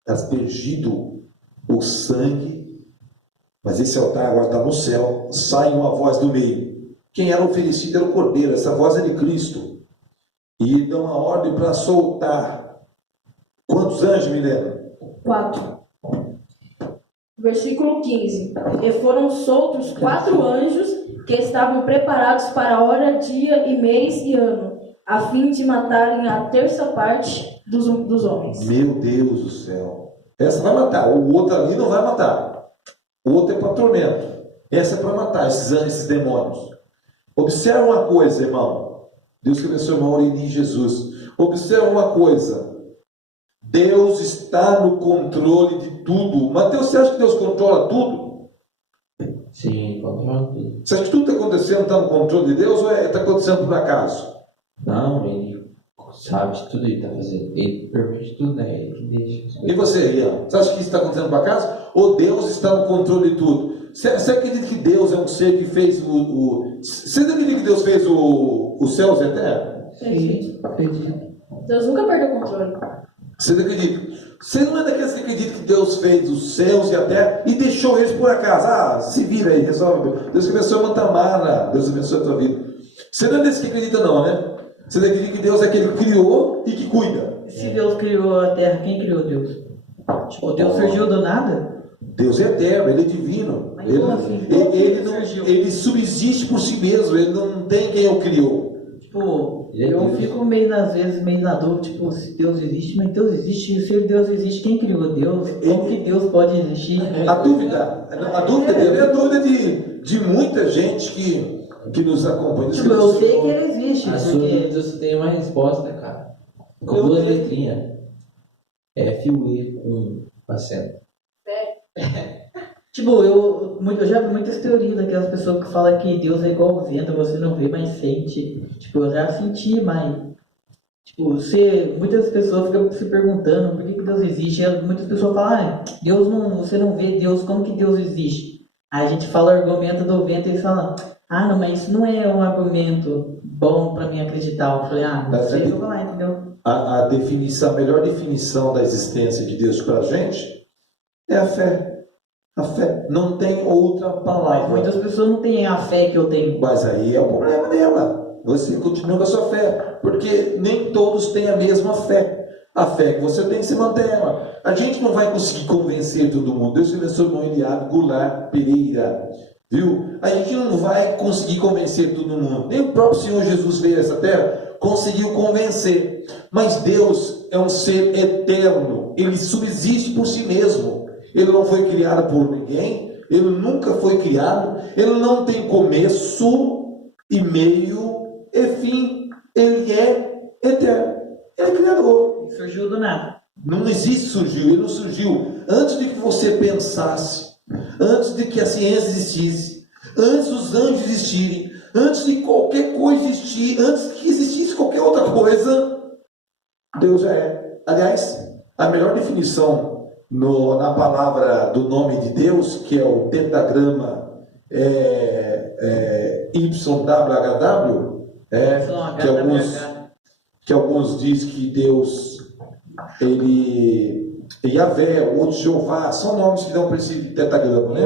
aspergido o sangue, mas esse altar agora está no céu, sai uma voz do meio. Quem era oferecido era o Cordeiro, essa voz é de Cristo. e dão a ordem para soltar. Quantos anjos, Milena? 4. Versículo 15. E foram soltos 4 anjos que estavam preparados para a hora, dia e mês e ano, a fim de matarem a terça parte dos homens. Meu Deus do céu. Essa vai matar. O outro ali não vai matar. O outro é para tormento. Essa é para matar esses anjos, esses demônios. Observa uma coisa, irmão. Deus que abençoe o irmão Aurini Jesus. Observa uma coisa. Deus está no controle de tudo. Mateus, você acha que Deus controla tudo? Sim, controla tudo. Você acha que tudo que está acontecendo está no controle de Deus ou está acontecendo por acaso? Não, ele sabe de tudo que ele está fazendo. Ele permite tudo, né? Ele que deixa. E você, Ian? Você acha que isso está acontecendo por acaso? Ou Deus está no controle de tudo? Você acredita que Deus é um ser que fez Você acredita que Deus fez os céus e a terra? Perfeito. Acredito. Deus nunca perdeu o controle. Você acredita? Você não é daqueles que acredita que Deus fez os céus e a terra e deixou eles por acaso? Ah, se vira aí, resolve. Deus abençoe Mantamara. Deus abençoe a tua vida. Você não é desse que acredita não, né? Você acredita que Deus é aquele que criou e que cuida. Se Deus criou a terra, quem criou Deus? Tipo, Deus surgiu do nada? Deus é eterno, Ele é divino. Mas como assim? Ele subsiste por si mesmo, Ele não tem quem o criou. Tipo, eu fico meio, às vezes, meio na dúvida, tipo, se Deus existe, mas Deus existe, se Deus existe, quem criou Deus? Como que Deus pode existir? A dúvida dele é a dúvida de muita gente que nos acompanha. Tipo, eu sei que ele existe, A sua porque... dúvida você tem uma resposta, cara. Com 2 letrinhas. F, U, E, com acento. Tipo, eu já vi muitas teorias daquelas pessoas que falam que Deus é igual ao vento, você não vê, mas sente. Tipo, eu já senti, mas... Tipo, muitas pessoas ficam se perguntando por que Deus existe. Muitas pessoas falam, você não vê Deus, como que Deus existe? Aí a gente fala o argumento do vento e eles falam, não, mas isso não é um argumento bom pra mim acreditar. Eu falei, não sei o que eu falar, entendeu? A melhor definição da existência de Deus para a gente é a fé. A fé. Não tem outra palavra. Mas muitas pessoas não têm a fé que eu tenho. Mas aí é o problema dela. Você continua com a sua fé. Porque nem todos têm a mesma fé. A fé que você tem, você mantém ela. A gente não vai conseguir convencer todo mundo. Deus abençoe o irmão Eliado Goulart Pereira. Viu? A gente não vai conseguir convencer todo mundo. Nem o próprio Senhor Jesus veio a essa terra, conseguiu convencer. Mas Deus é um ser eterno. Ele subsiste por si mesmo. Ele não foi criado por ninguém. Ele nunca foi criado. Ele não tem começo e meio e fim. Ele é eterno. Ele é criador. Surgiu do nada. Não existe surgiu. Ele não surgiu antes de que você pensasse. Antes de que a ciência existisse. Antes dos anjos existirem. Antes de qualquer coisa existir. Antes que existisse qualquer outra coisa. Deus já é. Aliás, a melhor definição na palavra do nome de Deus, que é o tetagrama YWHW, que alguns dizem que Deus, Yahvé, outros Jeová, são nomes que dão para esse tetagrama, né?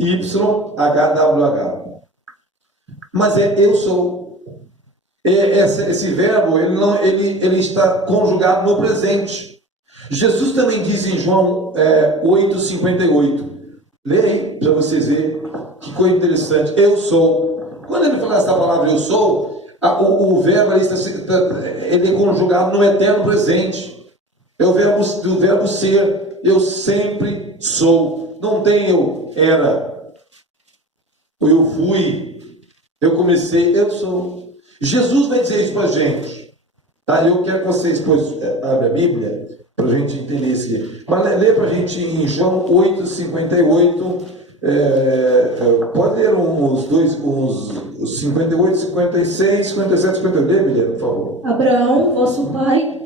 YHWH. Mas eu sou. Esse verbo, ele está conjugado no presente. Jesus também diz em João 8,58. Leia aí para vocês verem que coisa interessante. Eu sou. Quando ele fala essa palavra eu sou, o verbo ele é conjugado no eterno presente. É o verbo do verbo ser. Eu sempre sou. Não tem eu era. Eu fui. Eu comecei. Eu sou. Jesus vai dizer isso para a gente. Tá? Eu quero que vocês depois abrem a Bíblia para a gente entender isso. Mas lê para a gente em João 8,58. Pode ler os 58, 56, 57, 58. Lê, Bíblia, por favor. Abraão, vosso pai,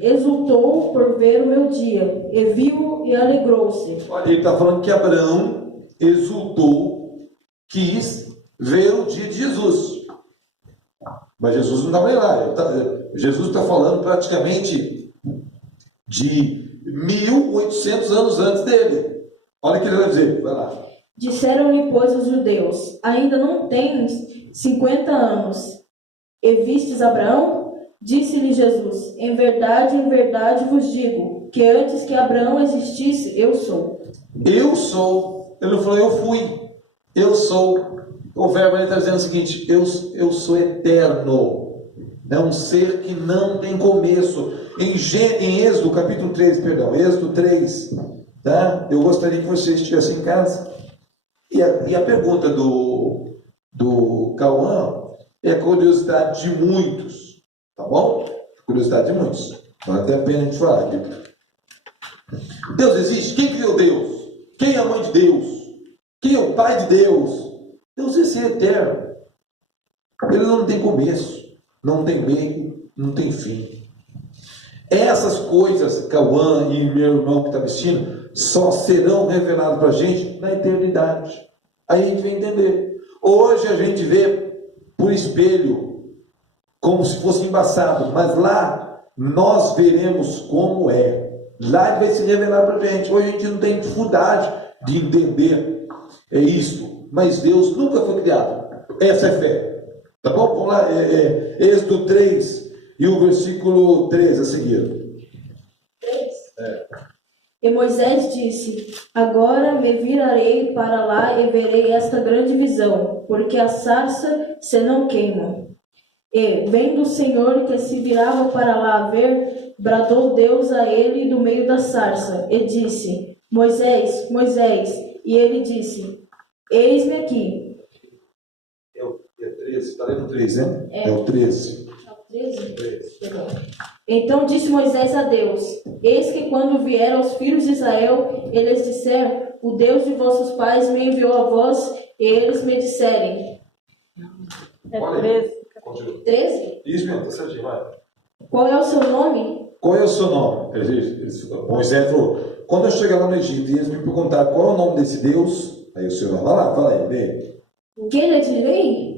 exultou por ver o meu dia, e viu e alegrou-se. Olha, ele está falando que Abraão exultou, quis ver o dia de Jesus. Mas Jesus não estava nem lá. Jesus está falando praticamente de 1800 anos antes dele. Olha o que ele vai dizer. Vai lá. Disseram-lhe, pois, os judeus: ainda não tens 50 anos, E vistes Abraão? Disse-lhe Jesus: em verdade vos digo, que antes que Abraão existisse, eu sou. Eu sou. Ele não falou eu fui. Eu sou. O verbo está dizendo o seguinte: eu sou eterno. É um ser que não tem começo. Em Êxodo, capítulo 3, perdão, Êxodo 3, tá? Eu gostaria que você estivesse em casa. E a pergunta do Cauã é a curiosidade de muitos, tá bom? Curiosidade de muitos. Vale até a pena a gente falar aqui. Deus existe? Quem criou Deus? Quem é a mãe de Deus? Quem é o pai de Deus? Deus é ser eterno. Ele não tem começo, não tem meio, não tem fim. Essas coisas, Cauã e meu irmão que está assistindo, só serão reveladas para a gente na eternidade. Aí a gente vai entender. Hoje a gente vê por espelho, como se fosse embaçado, mas lá nós veremos como é. Lá ele vai se revelar para a gente. Hoje a gente não tem dificuldade de entender isso, mas Deus nunca foi criado. Essa é fé. Tá bom? Vamos lá, Êxodo 3 e o versículo 3 a seguir. 3. E Moisés disse: agora me virarei para lá e verei esta grande visão, porque a sarça se não queima. E, vendo o Senhor que se virava para lá ver, bradou Deus a ele do meio da sarça, e disse: Moisés, Moisés. E ele disse: eis-me aqui. É 13, está lendo 13, né? É. É o 13. 13? Então disse Moisés a Deus: eis que quando vier aos filhos de Israel, eles disseram: o Deus de vossos pais me enviou a vós, e eles me disserem. Olha aí. Continua. 13? Isso mesmo, está certinho, vai. Qual é o seu nome? Qual é o seu nome? Moisés falou: quando eu chegar lá no Egito e eles me perguntaram qual é o nome desse Deus, aí o Senhor vai lá, fala aí, lê. Que lhe direi?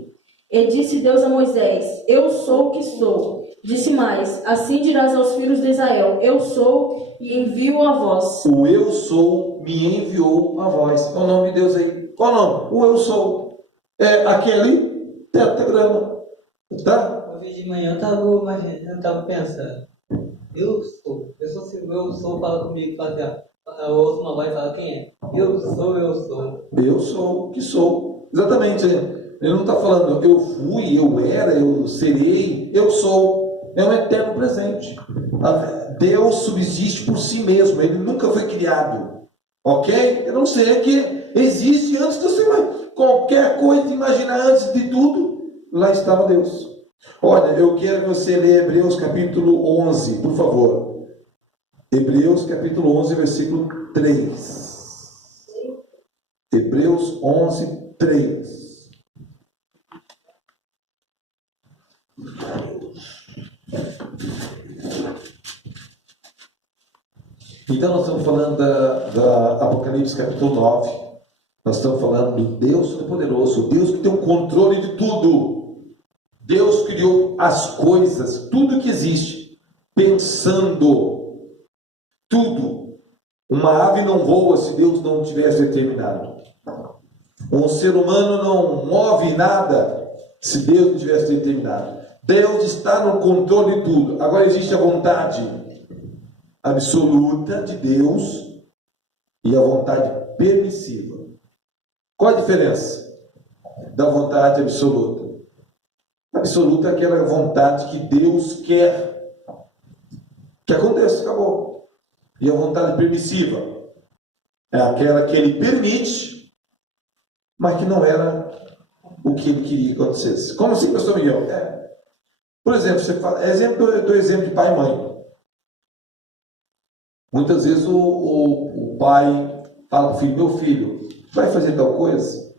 E disse Deus a Moisés: eu sou o que sou. Disse mais: assim dirás aos filhos de Israel: eu sou e envio a vós. O eu sou me enviou a vós. É o nome de Deus aí. Qual o nome? O eu sou. É aquele tetragrama. Tá? Hoje de manhã eu tava pensando, eu sou, fala comigo, fala assim, eu ouço uma voz e fala, quem é? Eu sou. Eu sou o que sou. Exatamente. Ele não está falando eu fui, eu era, eu serei. Eu sou. É um eterno presente. Deus subsiste por si mesmo. Ele nunca foi criado. Ok? Eu não sei que existe antes de você. Qualquer coisa, imaginar antes de tudo, lá estava Deus. Olha, eu quero que você leia Hebreus capítulo 11, por favor. Hebreus capítulo 11, versículo 3. Hebreus 11, 3. Então nós estamos falando da Apocalipse capítulo 9. Nós estamos falando do Deus Todo-Poderoso, o Deus que tem o controle de tudo. Deus criou as coisas, tudo que existe, pensando tudo. Uma ave não voa se Deus não tivesse determinado. Um ser humano não move nada se Deus não tivesse determinado. Deus está no controle de tudo. Agora existe a vontade absoluta de Deus e a vontade permissiva. Qual a diferença da vontade absoluta? Absoluta é aquela vontade que Deus quer que aconteça, acabou. E a vontade permissiva é aquela que Ele permite, mas que não era o que Ele queria que acontecesse. Como assim, pastor Miguel? Por exemplo, você fala, do exemplo de pai e mãe. Muitas vezes o pai fala para o filho: meu filho, vai fazer tal coisa?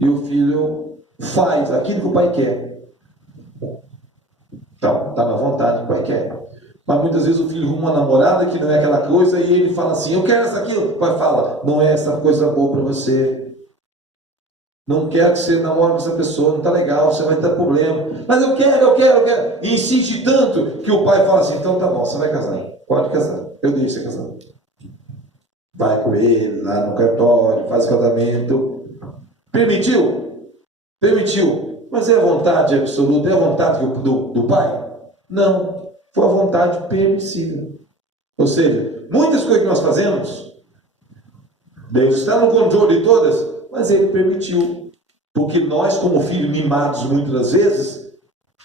E o filho faz aquilo que o pai quer. Então, está na vontade que o pai quer. Mas muitas vezes o filho arruma uma namorada que não é aquela coisa e ele fala assim: eu quero essa aquilo. O pai fala: não é essa coisa boa para você. Não quero que você namore com essa pessoa, não está legal, você vai ter problema. Mas eu quero. E insiste tanto que o pai fala assim: então tá bom, você vai casar. Pode casar, eu deixo você casar. Vai com ele lá no cartório, faz o casamento. Permitiu? Permitiu. Mas é a vontade absoluta, é a vontade do Pai? Não, foi a vontade permissiva. Ou seja, muitas coisas que nós fazemos, Deus está no controle de todas, mas Ele permitiu. Porque nós, como filhos mimados, muitas das vezes,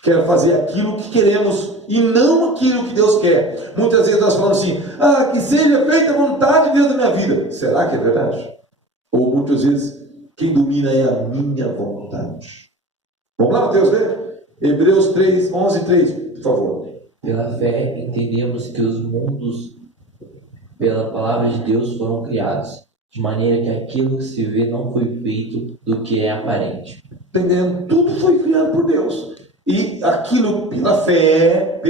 queremos fazer aquilo que queremos e não aquilo que Deus quer. Muitas vezes nós falamos assim, que seja feita a vontade de Deus na minha vida. Será que é verdade? Ou muitas vezes, quem domina é a minha vontade. Vamos lá, Mateus, ver? Hebreus 3, 11, 3, por favor. Pela fé, entendemos que os mundos, pela palavra de Deus, foram criados, de maneira que aquilo que se vê não foi feito do que é aparente. Entendendo? Tudo foi criado por Deus. E aquilo, pela fé,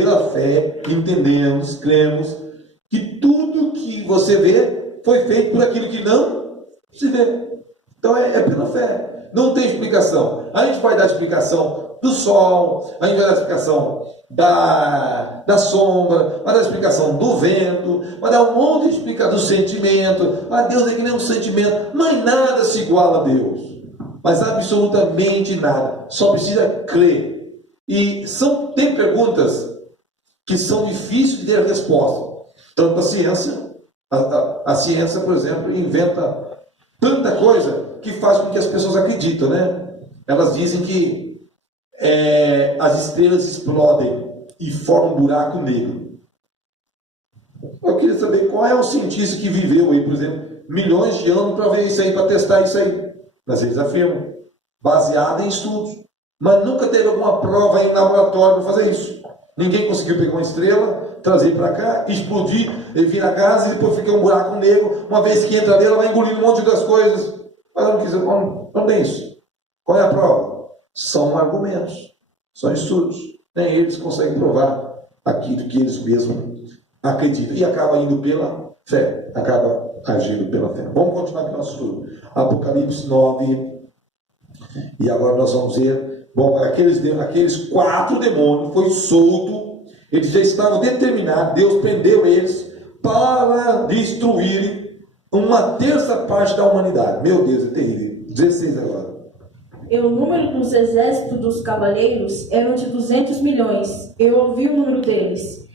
entendemos, cremos, que tudo que você vê foi feito por aquilo que não se vê. Então é pela fé. Não tem explicação. A gente vai dar explicação do sol, a gente vai dar explicação da sombra, vai dar explicação do vento, vai dar um monte de explicação do sentimento. Deus é que nem um sentimento, mas nada se iguala a Deus. Mas absolutamente nada. Só precisa crer. E tem perguntas que são difíceis de ter resposta. Tanto a ciência, a ciência, por exemplo, inventa tanta coisa que faz com que as pessoas acreditam, né? Elas dizem que as estrelas explodem e formam um buraco negro. Eu queria saber qual é o cientista que viveu aí, por exemplo, milhões de anos para ver isso aí, para testar isso aí. Mas eles afirmam, baseado em estudos. Mas nunca teve alguma prova em laboratório para fazer isso. Ninguém conseguiu pegar uma estrela, trazer para cá, explodir, e vir a casa e depois fica um buraco negro. Uma vez que entra nele, ela vai engolindo um monte das coisas. Mas não tem isso. Qual é a prova? São argumentos, são estudos. Nem eles conseguem provar aquilo que eles mesmos acreditam. E acaba indo pela fé. Acaba agindo pela fé. Vamos continuar aqui nosso estudo. Apocalipse 9. E agora nós vamos ver. Bom, aqueles 4 demônios foi solto. Eles já estavam determinados. Deus prendeu eles para destruírem uma terça parte da humanidade. Meu Deus, é terrível. 16 agora. E o número dos exércitos dos cavaleiros eram de 200 milhões. Eu ouvi o número deles.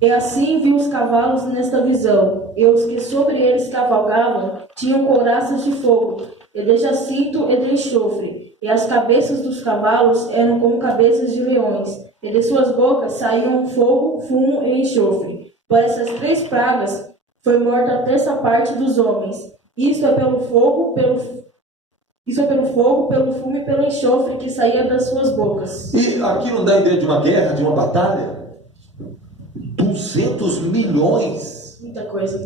E assim vi os cavalos nesta visão. E os que sobre eles cavalgavam tinham couraças de fogo, e de jacinto e de enxofre. E as cabeças dos cavalos eram como cabeças de leões. E de suas bocas saíam fogo, fumo e enxofre. Por essas 3 pragas foi morta a terça parte dos homens. Isso é pelo fogo, pelo fumo e pelo enxofre que saía das suas bocas. E aqui não dá ideia de uma guerra, de uma batalha? 200 milhões. Muita coisa.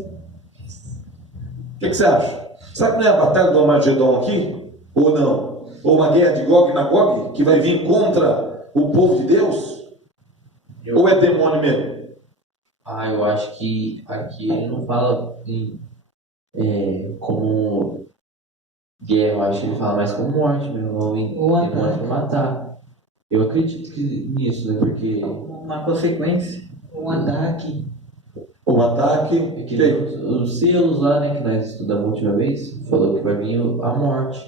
O que você acha? Será que não é a batalha do Armagedon aqui? Ou não? Ou uma guerra de Gog e Magog, que vai vir contra o povo de Deus? Ou é demônio mesmo? Eu acho que aqui ele não fala como guerra, eu acho que ele fala mais como morte mesmo, ou demônio para matar. Eu acredito nisso, né? Porque Uma consequência. Um ataque. O ataque. os selos lá, né, que nós estudamos a última vez, falou que vai vir a morte.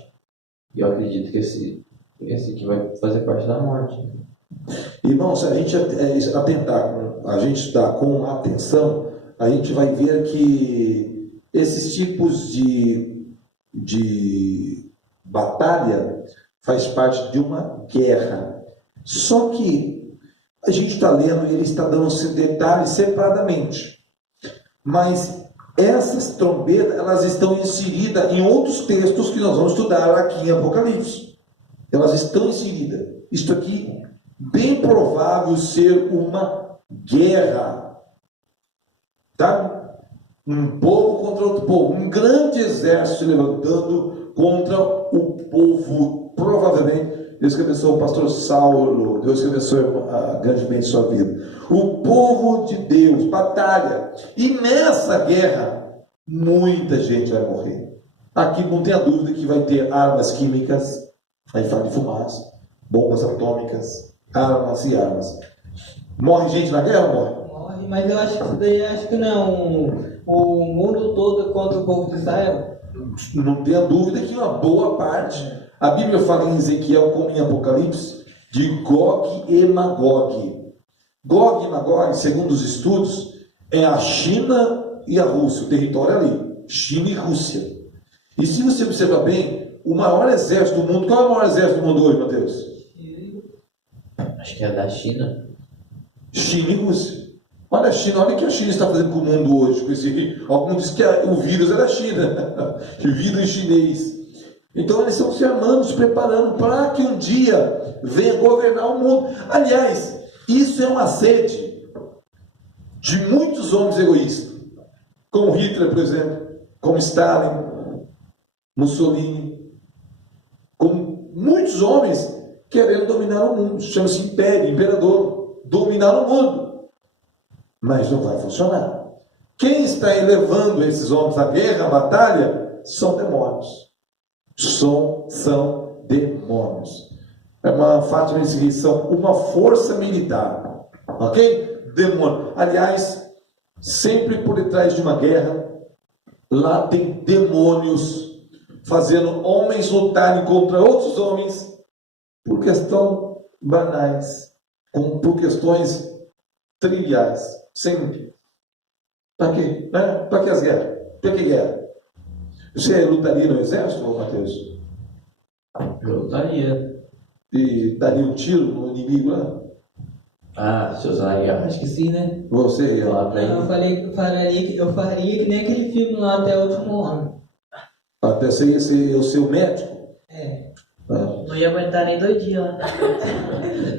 E eu acredito que esse aqui vai fazer parte da morte. Irmão, se a gente atentar, a gente estudar com atenção, a gente vai ver que esses tipos de batalha faz parte de uma guerra. Só que a gente está lendo e ele está dando esses detalhes separadamente. Mas essas trombetas, elas estão inseridas em outros textos que nós vamos estudar aqui em Apocalipse. Elas estão inseridas. Isto aqui, bem provável ser uma guerra. Tá? Um povo contra outro povo. Um grande exército se levantando contra o povo. Provavelmente, Deus que abençoe o pastor Saulo, Deus que abençoe grandemente sua vida. O povo de Deus, batalha. E nessa guerra, muita gente vai morrer. Aqui não tenha dúvida que vai ter armas químicas, aí fala de fumaça, bombas atômicas, armas e armas. Morre gente na guerra ou morre? Morre, mas eu acho que isso daí que não. O mundo todo contra o povo de Israel. Não tenha dúvida que uma boa parte A Bíblia fala em Ezequiel, como em Apocalipse, de Gog e Magog. Gog e Magog, segundo os estudos, é a China e a Rússia, o território ali, China e Rússia. E se você observar bem, o maior exército do mundo, qual é o maior exército do mundo hoje, Mateus? Acho que é da China. China e Rússia. Olha a China, olha o que a China está fazendo com o mundo hoje. Com esse, alguns dizem que o vírus é da China, o vírus chinês. Então eles estão se armando, se preparando para que um dia venha governar o mundo. Aliás, isso é uma sede de muitos homens egoístas, como Hitler, por exemplo, como Stalin, Mussolini, como muitos homens querendo dominar o mundo. Chama-se império, imperador, dominar o mundo. Mas não vai funcionar. Quem está elevando esses homens à guerra, à batalha, são demônios. São demônios. É uma Fátima de seguir, são uma força militar. Ok? Demônio. Aliás, sempre por detrás de uma guerra, lá tem demônios fazendo homens lutarem contra outros homens por questões banais, por questões triviais. Sempre. Para quê? Né? Para que as guerras? Para que guerra? Você lutaria no exército, Mateus? Eu lutaria. E daria um tiro no inimigo lá? Ah, se usar aí, acho que sim, né? Você ia lá Lá Eu pra ele. eu faria que nem aquele filme lá, Até o Último Homem. até você ia ser o seu médico? É. Ah. Não ia aguentar nem 2 dias lá.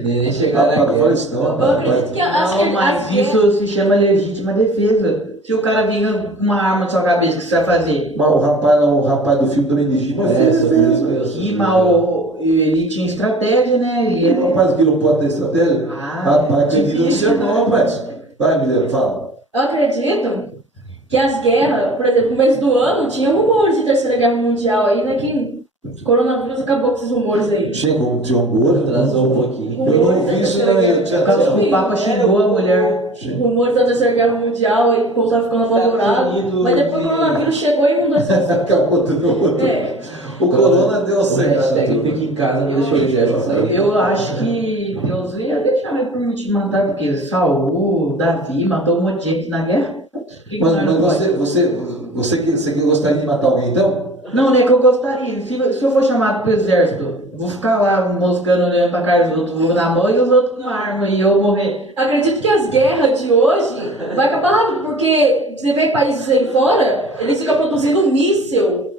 Nem chegar na Rapaz, não fala guerra. isso não, Eu rapaz. acredito que as Não, mas as isso se chama legítima defesa. Se o cara vinha com uma arma na sua cabeça, o que você vai fazer? Mas o rapaz do filme também legítimo É, sobre isso mesmo. E mal, ele tinha estratégia, né? Ele O rapaz que não pode ter estratégia? Ah, Rapaz, querido, não difícil, sei né? não, rapaz. Vai, Mineiro, fala. Eu acredito que as guerras, por exemplo, no começo do ano, tinha rumores de Terceira Guerra Mundial aí, né? Que o coronavírus acabou com esses rumores aí. Tinha como tinha um gordo? Atrasou um pouquinho. Eu não vi isso, não. Eu tinha Por causa que o Papa xingou a mulher. Rumores da Terceira Guerra Mundial e o povo tava ficando apavorado. Mas depois o coronavírus chegou e mudou essa. Acabou tudo outro. É. O corona deu O certo. hashtag fica em casa, não deixou o exército sair. Eu acho que Deus ia deixar ele permitir matar, porque Saul, Davi, matou um monte de gente na guerra. Por que que nós Mas não pode? você que gostaria de matar alguém então? Não, né, que eu gostaria. Se eu for chamado pro exército, vou ficar lá moscando olhando pra cara dos outros, vou na mão e os outros com arma e eu morrer. Acredito que as guerras de hoje vai acabar rápido, porque você vê países aí fora, eles ficam produzindo míssil,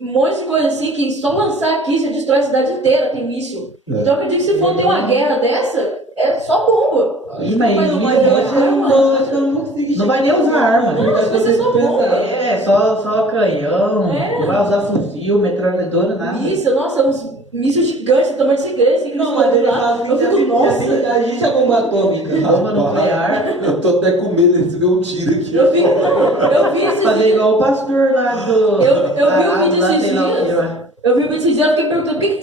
um monte de coisa assim, que só lançar aqui já destrói a cidade inteira, tem míssil. É. Então eu acredito que se for ter uma guerra dessa, é só bomba. Ih, mas Mas não vai isso ter vai ser arma. Eu acho que eu não vou conseguir Não vai nem usar arma. Não, acho que vai ser só bomba. É, só canhão, É. não vai usar fuzil, metralhadora, nada. Míssil, nossa, uns míssil gigantes, do tamanho dessa igreja, assim, que Não, eles mas ele colocam fala lá. assim, Eu fico, nossa. a gente é bomba atômica. Bomba nuclear. Eu tô até com medo de receber um tiro aqui. Eu vi esses Fazer dias. igual o pastor lá do. Eu vi Ah, um vídeo lá esses tem lá o dias. tiro lá. Eu vi um vídeo esses dias, eu fiquei perguntando por que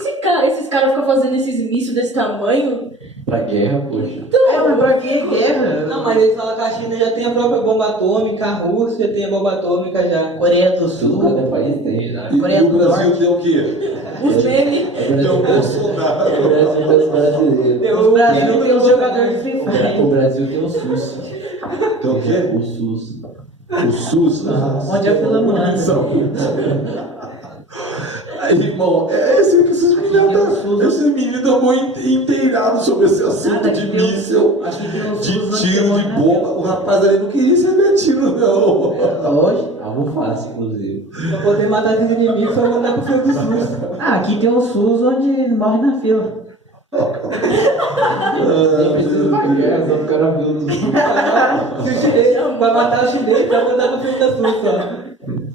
esses caras ficam fazendo esses mísseis desse tamanho? Pra guerra, poxa. É, mas pra que guerra? Não, mas eles falam que a China já tem a própria bomba atômica, a Rússia tem a bomba atômica já. Coreia do Sul. Cada país tem, né? E Coreia o do Brasil Norte. tem o quê? Os memes. Tem o Bolsonaro. O Brasil tem os brasileiros. O Brasil tem os jogadores de FIFA. O Brasil tem o SUS. Tem o quê? O SUS. O SUS. Onde é a fila ambulância? Aí, irmão, esses meninos estão muito inteirados sobre esse assunto Nada, de aqui tem míssil, aqui tem o de SUS tiro, onde de tem, bomba. O rapaz ali não queria receber tiro, não. Hoje? Almofácil, inclusive. Pra poder matar esses inimigos, só mandar pro fio do SUS. Ah, aqui tem o SUS onde morre na fila. Nem precisa pra guerra, só o cara viu do SUS. Se o chinês, vai matar o chinês, vai mandar pro fio do SUS, ó.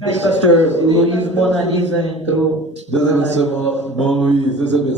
Aí, pastor, o Luiz Mona Lisa entrou. Deus abençoe, irmão Luiz. Deus abençoe.